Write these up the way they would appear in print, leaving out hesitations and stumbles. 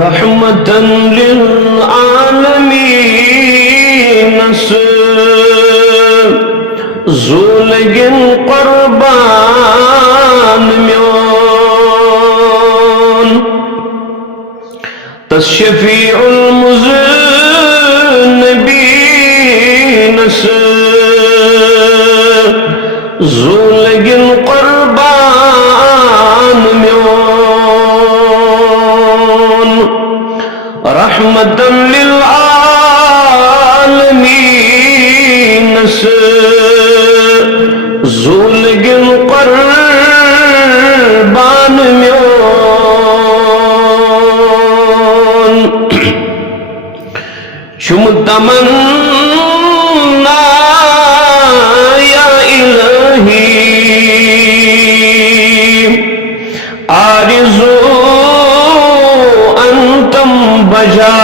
रहमतन लिल आलमीन ज़ूलगिन क़ुर्बान म्योन तशफ़ीउल मुज़न्निबीन ज़ूलगिन क़ुर्बान म्योन रहमतन लिल आलमीन ज़ूलगिन क़ुर्बान म्योन शुम तमन्ना या इलाही आरिज़ू अंतम बजा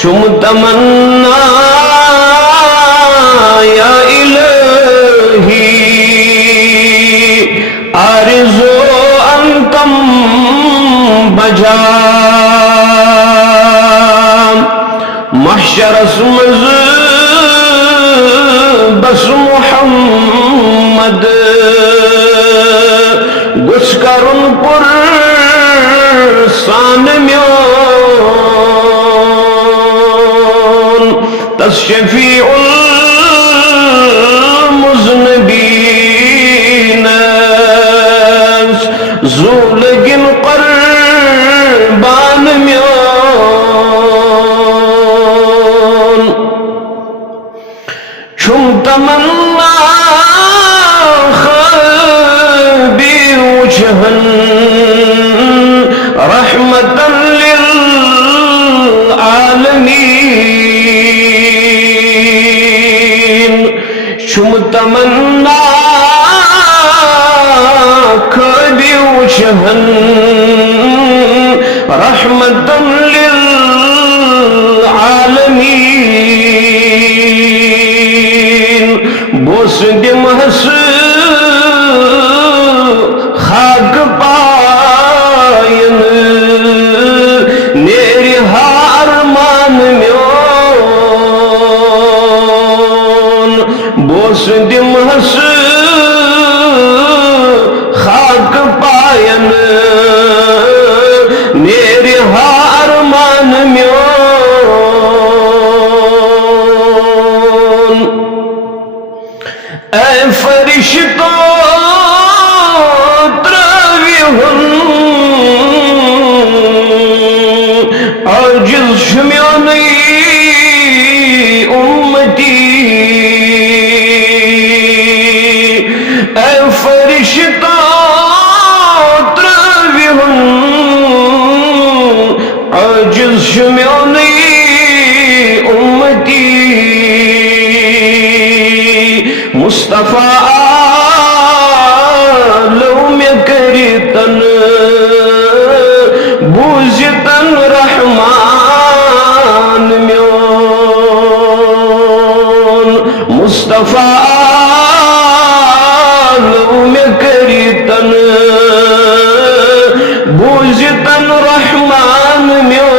शुम तमन्ना या इलाही आरिज़ू अंतम बजा महशर मज़ बस मुहम्मद गुस्करुन पुर सान म्योन तशफ़ीउल मुज़न्निबीन ज़ूलगिन क़ुर्बान म्योन शुम तमन्ना ख़ाबी वजहन रहमतन लिल आलमीन शुम तमन्ना ख़ाबी वजहन रहमतन लिल आलमीन बोस दिमहस खाक पायन नेरि हार मान म्योन बोस दिमहस खाक पायन नेरि हार मान म्योन ऐ फरिश्तो त्रविहुन आजिज़ शुम्यानी उम्मती ऐ फरिश्तो त्रविहुन आजिज़ शुम्यानी उम्मती मुस्तफा लो में करितन बूझतन रहमान म्योन मुस्तफा लो में करितन बूझतन रहमान म्योन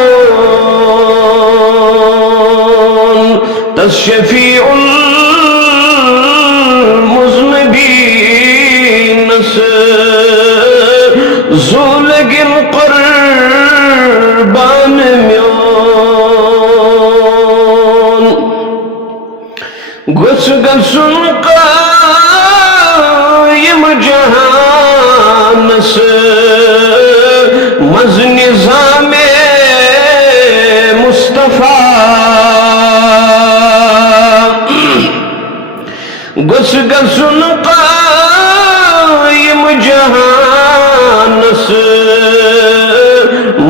तशफ़ीउल मुज़न्निबीन ज़ूलगिन क़ुर्बान म्योन गुस गसुन क़ायिम जहान मज़ निज़ामे मुस्तफ़ा गुस गसुन क़ायिम जहान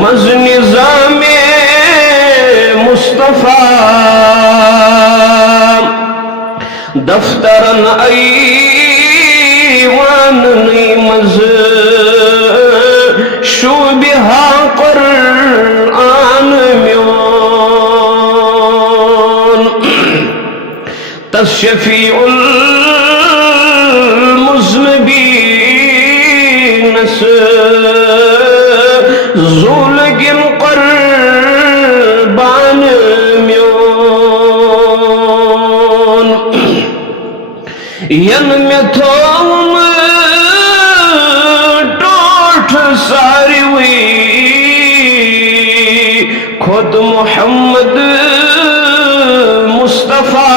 मज़ निज़ामे मुस्तफ़ा दफ्तरन ऐवान मज़ शोबिहा क़ुरआन म्योन तशफ़ीउल मुज़न्निबीन में थोम टोठ सारी हुई खुद मोहम्मद मुस्तफा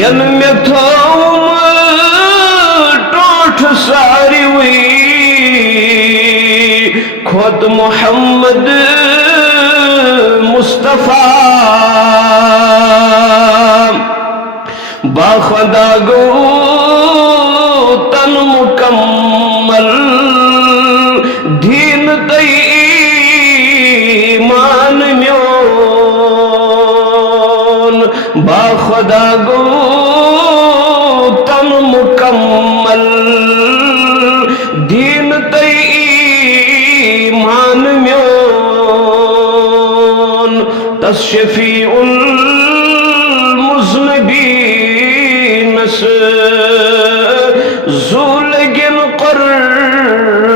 यल में थोम टोठ सारी हुई खुद मोहम्मद मुस्तफा बाखुदा गो तन मुकम्मल दीन तई ईमान म्योन बाखुदा गो तन मुकम्मल दीन तई ईमान म्योन तशफीउल मुज़्निबीन से ज़ुलगिन क़र्र